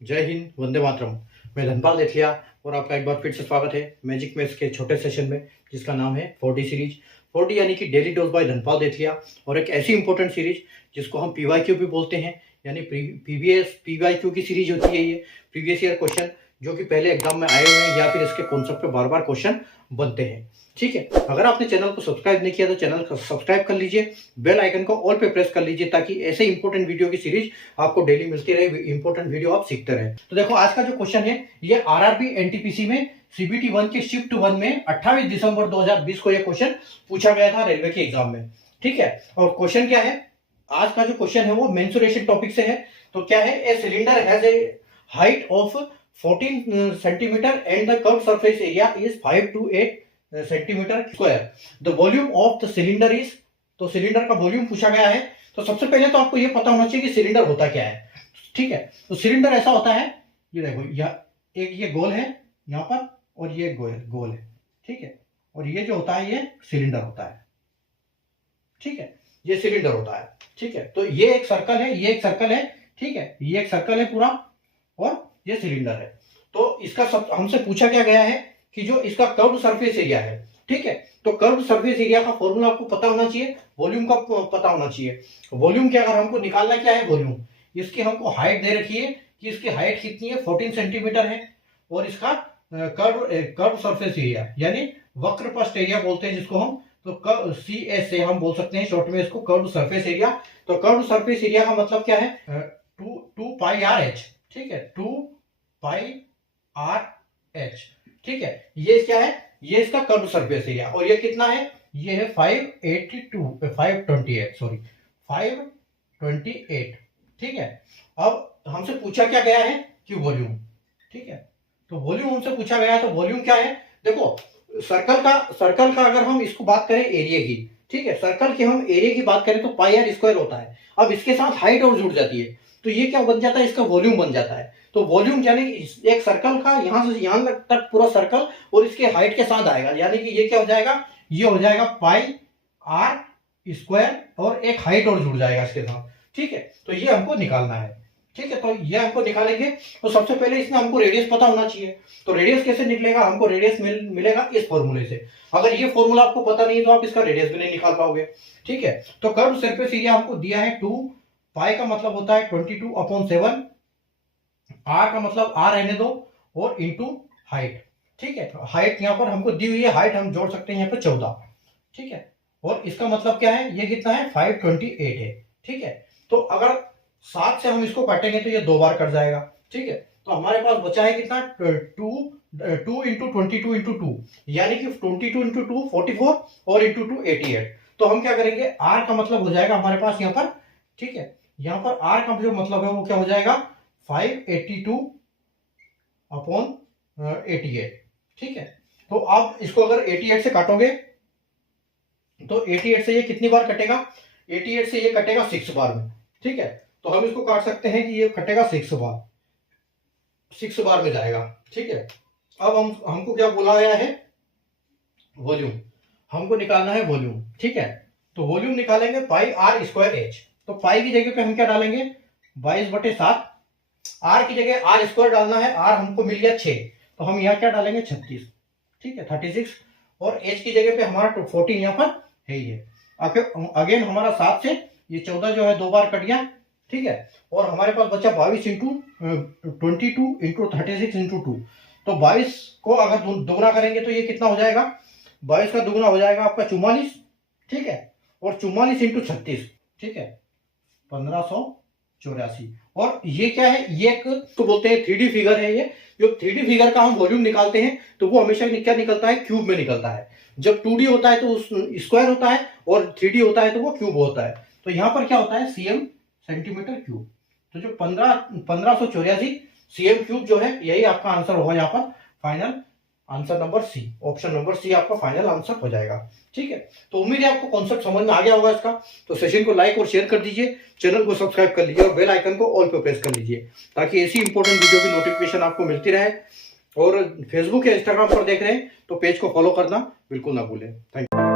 जय हिंद, वंदे मातरम। मैं धनपाल देथिया और आपका एक बार फिर से स्वागत है मैजिक मैथ्स के छोटे सेशन में, जिसका नाम है 4D सीरीज। 4D यानी कि डेली डोज बाय धनपाल देथिया, और एक ऐसी इंपॉर्टेंट सीरीज जिसको हम PYQ भी बोलते हैं, यानी प्रीवियस PYQ की सीरीज होती है। ये प्रीवियस ईयर क्वेश्चन जो कि पहले एग्जाम में आए हुए हैं या फिर इसके कॉन्सेप्ट पे बार बार क्वेश्चन बनते हैं। ठीक है, अगर आपने चैनल को सब्सक्राइब नहीं किया तो चैनल को सब्सक्राइब कर लीजिए, बेल आइकन को ऑल पे प्रेस कर लीजिए, ताकि ऐसे इंपॉर्टेंट वीडियो की सीरीज आपको डेली मिलती रहे, इंपॉर्टेंट वीडियो आप सीखते रहे। तो देखो, आज का जो क्वेश्चन है ये RRB NTPC में CBT 1 के शिफ्ट 1 में 28 दिसंबर 2020 को यह क्वेश्चन पूछा गया था रेलवे के एग्जाम में। ठीक है, और क्वेश्चन क्या है, आज का जो क्वेश्चन है वो मेंसुरेशन टॉपिक से है। तो क्या है, a cylinder has a height of 14 centimetre and the curved surface area is 5 to 8 centimetre square. The volume of the cylinder is, तो सिलेंडर का वॉल्यूम पूछा गया है। तो सबसे पहले तो आपको ये पता होना चाहिए कि सिलेंडर होता क्या है। ठीक है, तो सिलेंडर ऐसा होता है, ये देखो, एक ये गोल है यहाँ पर और ये गोल है। ठीक है, और ये जो होता है ये सिलेंडर होता है। ठीक है, ये सिलेंडर होता है। ठीक है, तो ये एक सर्कल है, ये एक सर्कल है। ठीक है, ये एक सर्कल है पूरा और ये सिलेंडर है। तो इसका सब हमसे पूछा क्या गया है कि जो इसका कर्व्ड सरफेस एरिया है। ठीक है, तो कर्व्ड सरफेस एरिया का फॉर्मूला आपको पता होना चाहिए, वॉल्यूम का पता होना चाहिए। वॉल्यूम क्या, अगर हमको निकालना क्या है वॉल्यूम, इसकी हमको हाइट दे रखी है कि इसकी हाइट कितनी है, 14 सेंटीमीटर है, और इसका कर्व सरफेस एरिया यानी वक्रपृष्ठ एरिया बोलते हैं जिसको हम, तो CS से हम बोल सकते हैं शॉर्ट में इसको, कर्व सरफेस एरिया। तो कर्व सरफेस एरिया का मतलब क्या है, 2 pi RH। ठीक है, 2 pi RH। ठीक है, ये क्या है, ये इसका कर्व सरफेस एरिया, और ये कितना है, ये है 528 सॉरी 528। ठीक है, अब हमसे पूछा क्या गया है कि वॉल्यूम। ठीक है, तो वॉल्यूम हमसे पूछा गया है। तो वॉल्यूम क्या है, देखो, सर्कल का अगर हम इसको बात करें एरिया की, ठीक है, सर्कल की हम एरिया की बात करें तो पाई आर स्क्वायर होता है। अब इसके साथ हाइट और जुड़ जाती है तो ये क्या बन जाता है, इसका वॉल्यूम बन जाता है। तो वॉल्यूम यानी एक सर्कल का यहां से यहां तक पूरा सर्कल और इसके हाइट के साथ आएगा, यानी कि ये क्या हो जाएगा, ये हो जाएगा पाई आर स्क्वायर और एक हाइट और जुड़ जाएगा इसके साथ। ठीक है, तो ये हमको निकालना है। ठीक है, तो ये हमको निकालेंगे। तो सबसे पहले इसमें हमको रेडियस पता होना चाहिए। तो रेडियस कैसे निकलेगा, हमको रेडियस मिलेगा इस फॉर्मूले से। अगर ये फॉर्मूला आपको पता नहीं है तो आप इसका रेडियस भी नहीं निकाल पाओगे। ठीक है, तो कर्व सरफेस एरिया हमको दिया है 2 पाई का मतलब होता है 22/7, आर का मतलब आर रहने दो और इंटू हाइट। ठीक है, हाइट यहाँ पर हमको दी हुई है, हाइट हम जोड़ सकते हैं यहाँ पे 14। ठीक है, और इसका मतलब क्या है, ये कितना है 528 है। ठीक है, तो अगर 7 से हम इसको काटेंगे तो ये 2 बार कट जाएगा। ठीक है, तो हमारे पास बचा है कितना, 2 इंटू 22 इंटू 2, यानी कि 22 इंटू 2 44 और इंटू 2 88। तो हम क्या करेंगे, आर का मतलब हो जाएगा हमारे पास यहाँ पर। ठीक है, यहाँ पर आर का जो मतलब है वो क्या हो जाएगा, 582/88। ठीक है, तो आप इसको अगर 88 से काटोगे तो 88 से ये कितनी बार कटेगा, 88 से ये कटेगा 6 बार में। ठीक है, तो हम इसको काट सकते हैं कि ये कटेगा 6 बार में जाएगा। ठीक है, अब हमको क्या बोला गया है, वॉल्यूम हमको निकालना है वॉल्यूम। ठीक है, तो वॉल्यूम निकालेंगे पाई आर स्क्वायर एच। तो पाई की जगह पे हम क्या डालेंगे, 22/7। आर की जगह आर स्क्वायर डालना है, आर हमको मिल गया 6, तो हम यहाँ क्या डालेंगे 36। ठीक है, 36, और एच की जगह पे हमारा 14 यहाँ पर है ही है। अगेन हमारा 7 से ये 14 जो है 2 बार कट गया। ठीक है, और हमारे पास बचा 22 इंटू 22 इंटू 36 इंटू 2। तो 22 को अगर दोगुना करेंगे तो ये कितना हो जाएगा, 22 का दुगुना हो जाएगा आपका 44। ठीक है, और 44 इंटू 36, ठीक है, 1584। और ये क्या है, ये एक तो बोलते हैं 3D फिगर है। ये जो 3D फिगर का हम वॉल्यूम निकालते हैं तो वो हमेशा क्या निकलता है, क्यूब में निकलता है। जब 2D होता है तो स्क्वायर होता है, और 3D होता है तो वो क्यूब होता है। तो यहाँ पर क्या होता है, CM सेंटीमीटर क्यूब। तो जो 1584 CM क्यूब जो है, यही आपका आंसर होगा यहाँ पर final answer number C, option number C आपका फाइनल आंसर हो जाएगा। ठीक है, तो उम्मीद है आपको कॉन्सेप्ट समझ में आ गया होगा इसका। तो सेशन को लाइक और शेयर कर दीजिए, चैनल को सब्सक्राइब कर लीजिए और बेल आइकन को ऑल पे प्रेस कर लीजिए, ताकि ऐसी इंपॉर्टेंट वीडियो की नोटिफिकेशन आपको मिलती रहे। और फेसबुक या इंस्टाग्राम पर देख रहे हैं तो पेज को फॉलो करना बिल्कुल ना भूलें। Thank you.